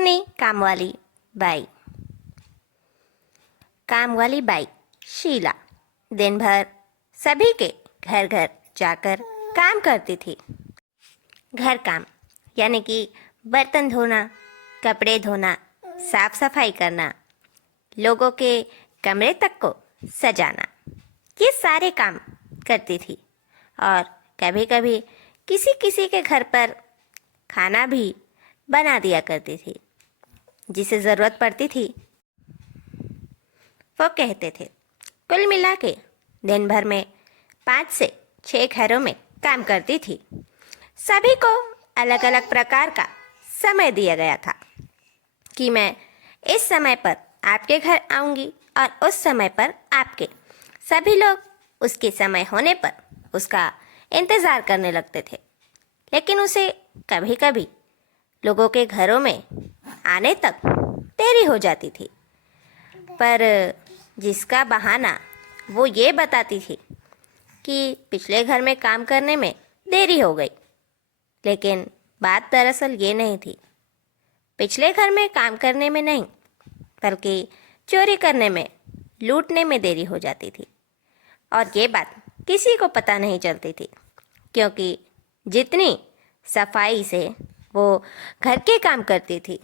चोरनी कामवाली बाई। कामवाली बाई शीला दिन भर सभी के घर घर जाकर काम करती थी। घर काम यानी कि बर्तन धोना, कपड़े धोना, साफ सफाई करना, लोगों के कमरे तक को सजाना, ये सारे काम करती थी। और कभी कभी किसी किसी के घर पर खाना भी बना दिया करती थी। जिसे ज़रूरत पड़ती थी वो कहते थे। कुल मिला के दिन भर में 5 से 6 घरों में काम करती थी। सभी को अलग अलग प्रकार का समय दिया गया था कि मैं इस समय पर आपके घर आऊँगी और उस समय पर आपके। सभी लोग उसके समय होने पर उसका इंतज़ार करने लगते थे, लेकिन उसे कभी कभी लोगों के घरों में आने तक देरी हो जाती थी। पर जिसका बहाना वो ये बताती थी कि पिछले घर में काम करने में देरी हो गई, लेकिन बात दरअसल ये नहीं थी। पिछले घर में काम करने में नहीं, बल्कि चोरी करने में, लूटने में देरी हो जाती थी। और ये बात किसी को पता नहीं चलती थी, क्योंकि जितनी सफाई से वो घर के काम करती थी,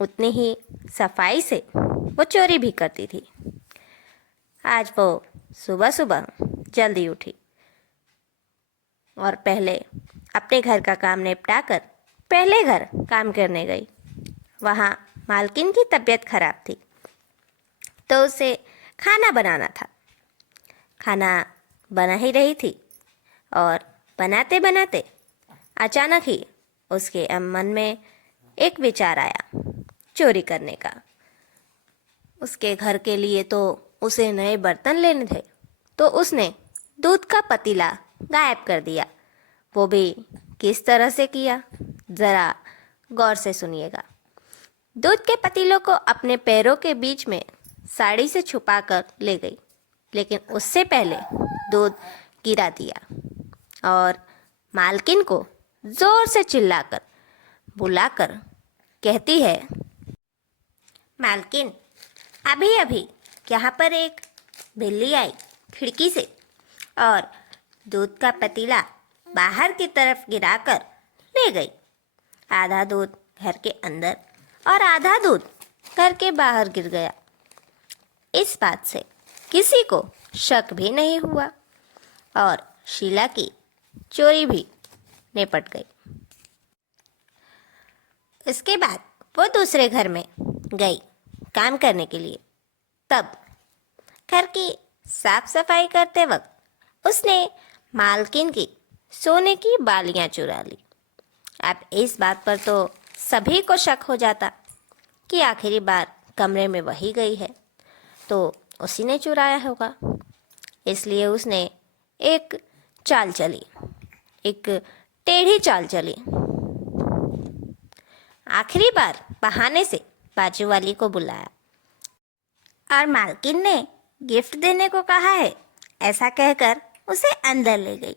उतनी ही सफाई से वो चोरी भी करती थी। आज वो सुबह सुबह जल्दी उठी और पहले अपने घर का काम निपटा कर पहले घर काम करने गई। वहाँ मालकिन की तबीयत खराब थी, तो उसे खाना बनाना था। खाना बना ही रही थी और बनाते बनाते अचानक ही उसके मन में एक विचार आया, चोरी करने का। उसके घर के लिए तो उसे नए बर्तन लेने थे, तो उसने दूध का पतीला गायब कर दिया। वो भी किस तरह से किया, ज़रा गौर से सुनिएगा। दूध के पतीलों को अपने पैरों के बीच में साड़ी से छुपा कर ले गई, लेकिन उससे पहले दूध गिरा दिया और मालकिन को ज़ोर से चिल्लाकर बुलाकर कहती है, मालकिन, अभी अभी यहाँ पर एक बिल्ली आई खिड़की से और दूध का पतीला बाहर की तरफ गिराकर ले गई। आधा दूध घर के अंदर और आधा दूध घर के बाहर गिर गया। इस बात से किसी को शक भी नहीं हुआ और शीला की चोरी भी निपट गई। उसके बाद वो दूसरे घर में गई काम करने के लिए। तब घर की साफ सफाई करते वक्त उसने मालकिन की सोने की बालियां चुरा ली। अब इस बात पर तो सभी को शक हो जाता कि आखिरी बार कमरे में वही गई है, तो उसी ने चुराया होगा। इसलिए उसने एक चाल चली, एक टेढ़ी चाल चली। आखिरी बार बहाने से बाजू वाली को बुलाया और मालकिन ने गिफ्ट देने को कहा है, ऐसा कहकर उसे अंदर ले गई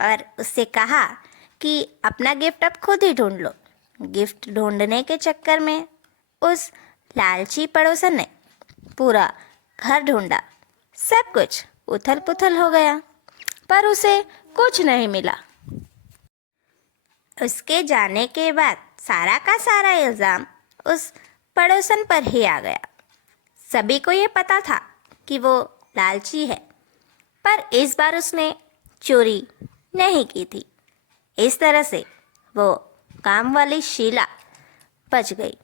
और उससे कहा कि अपना गिफ्ट अब खुद ही ढूंढ लो। गिफ्ट ढूंढने के चक्कर में उस लालची पड़ोसन ने पूरा घर ढूंढा। सब कुछ उथल पुथल हो गया, पर उसे कुछ नहीं मिला। उसके जाने के बाद सारा का सारा इल्ज़ाम उस पड़ोसन पर ही आ गया। सभी को ये पता था कि वो लालची है, पर इस बार उसने चोरी नहीं की थी। इस तरह से वो काम वाली शीला बच गई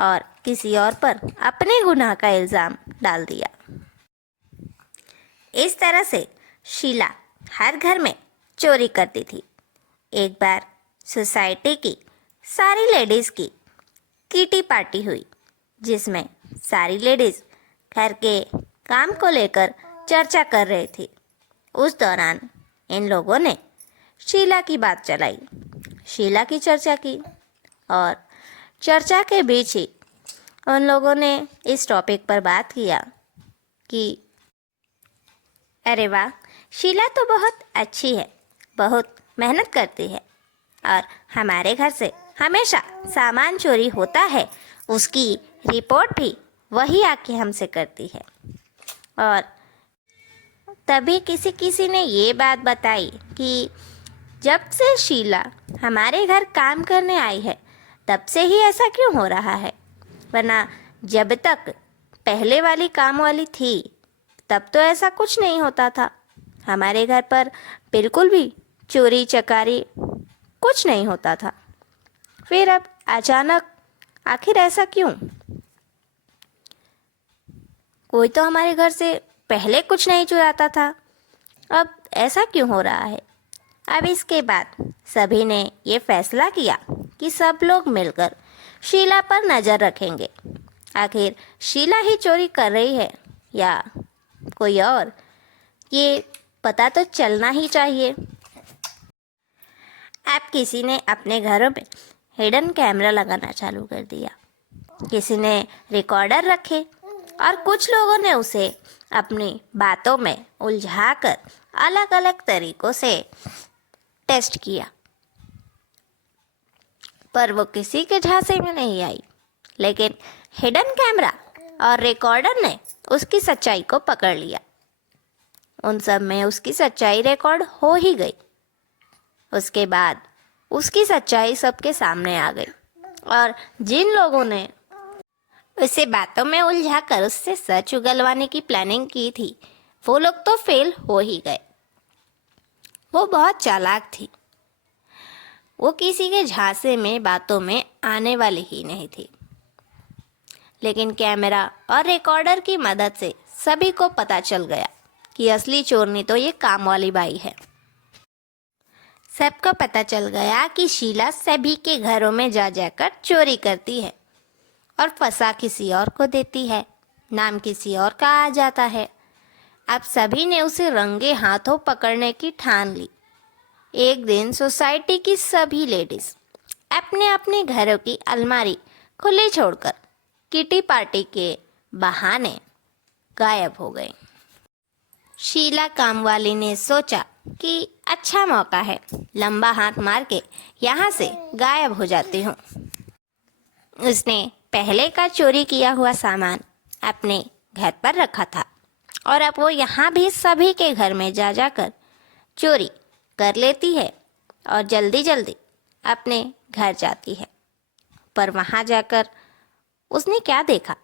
और किसी और पर अपने गुनाह का इल्ज़ाम डाल दिया। इस तरह से शीला हर घर में चोरी करती थी। एक बार सोसाइटी की सारी लेडीज़ की किटी पार्टी हुई, जिसमें सारी लेडीज़ घर के काम को लेकर चर्चा कर रही थी। उस दौरान इन लोगों ने शीला की बात चलाई, शीला की चर्चा की और चर्चा के बीच ही उन लोगों ने इस टॉपिक पर बात किया कि अरे वाह, शीला तो बहुत अच्छी है, बहुत मेहनत करती है और हमारे घर से हमेशा सामान चोरी होता है उसकी रिपोर्ट भी वही आके हमसे करती है। और तभी किसी किसी ने ये बात बताई कि जब से शीला हमारे घर काम करने आई है तब से ही ऐसा क्यों हो रहा है, वरना जब तक पहले वाली काम वाली थी तब तो ऐसा कुछ नहीं होता था। हमारे घर पर बिल्कुल भी चोरी चकारी कुछ नहीं होता था। फिर अब अचानक आखिर ऐसा क्यों? कोई तो हमारे घर से पहले कुछ नहीं चुराता था, अब ऐसा क्यों हो रहा है? अब इसके बाद सभी ने ये फैसला किया कि सब लोग मिलकर शीला पर नज़र रखेंगे। आखिर शीला ही चोरी कर रही है या कोई और, ये पता तो चलना ही चाहिए। अब किसी ने अपने घरों में हिडन कैमरा लगाना चालू कर दिया, किसी ने रिकॉर्डर रखे और कुछ लोगों ने उसे अपनी बातों में उलझाकर अलग अलग तरीक़ों से टेस्ट किया, पर वो किसी के झांसे में नहीं आई। लेकिन हिडन कैमरा और रिकॉर्डर ने उसकी सच्चाई को पकड़ लिया। उन सब में उसकी सच्चाई रिकॉर्ड हो ही गई। उसके बाद उसकी सच्चाई सबके सामने आ गई और जिन लोगों ने उसे बातों में उलझाकर उससे सच उगलवाने की प्लानिंग की थी वो लोग तो फेल हो ही गए। वो बहुत चालाक थी, वो किसी के झांसे में बातों में आने वाली ही नहीं थी। लेकिन कैमरा और रिकॉर्डर की मदद से सभी को पता चल गया कि असली चोरनी तो ये काम वाली बाई है। सबको पता चल गया कि शीला सभी के घरों में जा जाकर चोरी करती है और फंसा किसी और को देती है, नाम किसी और का आ जाता है। अब सभी ने उसे रंगे हाथों पकड़ने की ठान ली। एक दिन सोसाइटी की सभी लेडीज अपने अपने घरों की अलमारी खुली छोड़कर किटी पार्टी के बहाने गायब हो गई। शीला कामवाली ने सोचा कि अच्छा मौका है, लंबा हाथ मार के यहाँ से गायब हो जाती हूँ। उसने पहले का चोरी किया हुआ सामान अपने घर पर रखा था और अब वो यहाँ भी सभी के घर में जा जाकर चोरी कर लेती है और जल्दी जल्दी अपने घर जाती है। पर वहाँ जाकर उसने क्या देखा?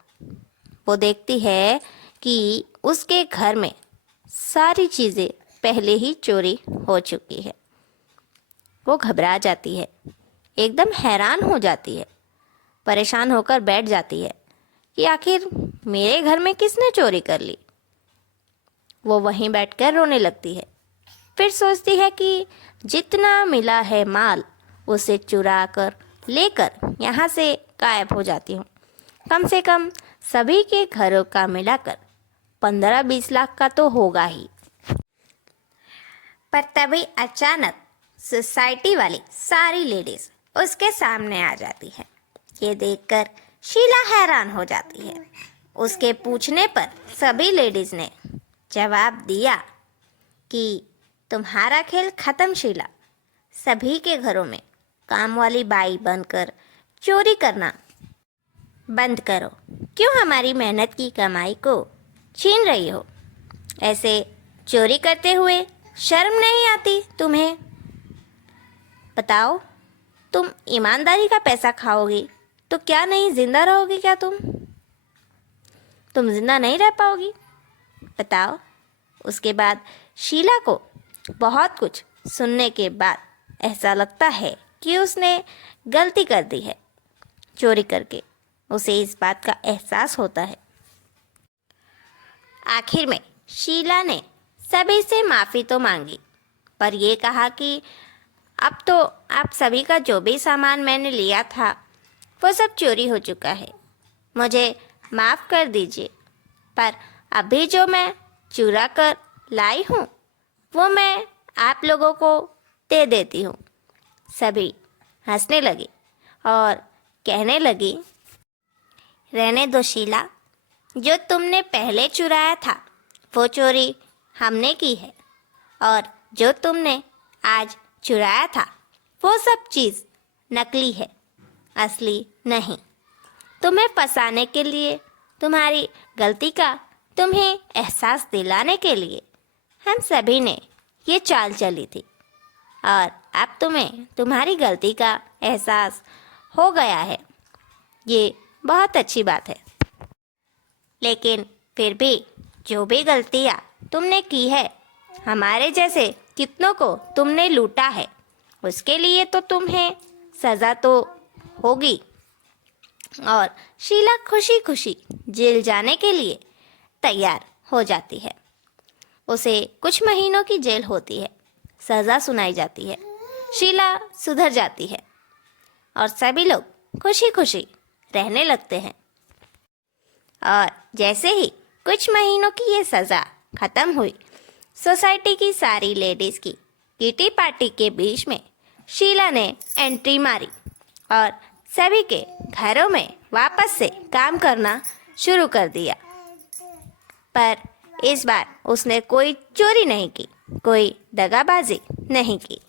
वो देखती है कि उसके घर में सारी चीज़ें पहले ही चोरी हो चुकी है। वो घबरा जाती है, एकदम हैरान हो जाती है, परेशान होकर बैठ जाती है कि आखिर मेरे घर में किसने चोरी कर ली। वो वहीं बैठकर रोने लगती है। फिर सोचती है कि जितना मिला है माल उसे चुरा कर लेकर यहाँ से गायब हो जाती हूँ। कम से कम सभी के घरों का मिलाकर 15-20 लाख का तो होगा ही। पर तभी अचानक सोसाइटी वाली सारी लेडीज उसके सामने आ जाती है। ये देखकर शीला हैरान हो जाती है। उसके पूछने पर सभी लेडीज ने जवाब दिया कि तुम्हारा खेल खत्म शीला, सभी के घरों में काम वाली बाई बनकर चोरी करना बंद करो। क्यों हमारी मेहनत की कमाई को छीन रही हो? ऐसे चोरी करते हुए शर्म नहीं आती तुम्हें? बताओ, तुम ईमानदारी का पैसा खाओगी तो क्या नहीं जिंदा रहोगी क्या? तुम जिंदा नहीं रह पाओगी, बताओ। उसके बाद शीला को बहुत कुछ सुनने के बाद ऐसा लगता है कि उसने गलती कर दी है। चोरी करके उसे इस बात का एहसास होता है। आखिर में शीला ने सभी से माफ़ी तो मांगी, पर यह कहा कि अब तो आप सभी का जो भी सामान मैंने लिया था वो सब चोरी हो चुका है, मुझे माफ़ कर दीजिए। पर अभी जो मैं चुरा कर लाई हूँ वो मैं आप लोगों को दे देती हूँ। सभी हंसने लगी और कहने लगी, रहने दो शीला, जो तुमने पहले चुराया था वो चोरी हमने की है और जो तुमने आज चुराया था वो सब चीज़ नकली है, असली नहीं। तुम्हें फंसाने के लिए, तुम्हारी गलती का तुम्हें एहसास दिलाने के लिए हम सभी ने ये चाल चली थी, और अब तुम्हें तुम्हारी गलती का एहसास हो गया है। ये बहुत अच्छी बात है। लेकिन फिर भी जो भी गलतियाँ तुमने की है, हमारे जैसे कितनों को तुमने लूटा है, उसके लिए तो तुम्हें सज़ा तो होगी। और शीला खुशी खुशी जेल जाने के लिए तैयार हो जाती है। उसे कुछ महीनों की जेल होती है, सज़ा सुनाई जाती है, शीला सुधर जाती है और सभी लोग खुशी खुशी रहने लगते हैं। और जैसे ही कुछ महीनों की ये सज़ा ख़त्म हुई, सोसाइटी की सारी लेडीज़ की किटी पार्टी के बीच में शीला ने एंट्री मारी और सभी के घरों में वापस से काम करना शुरू कर दिया। पर इस बार उसने कोई चोरी नहीं की, कोई दगाबाजी नहीं की।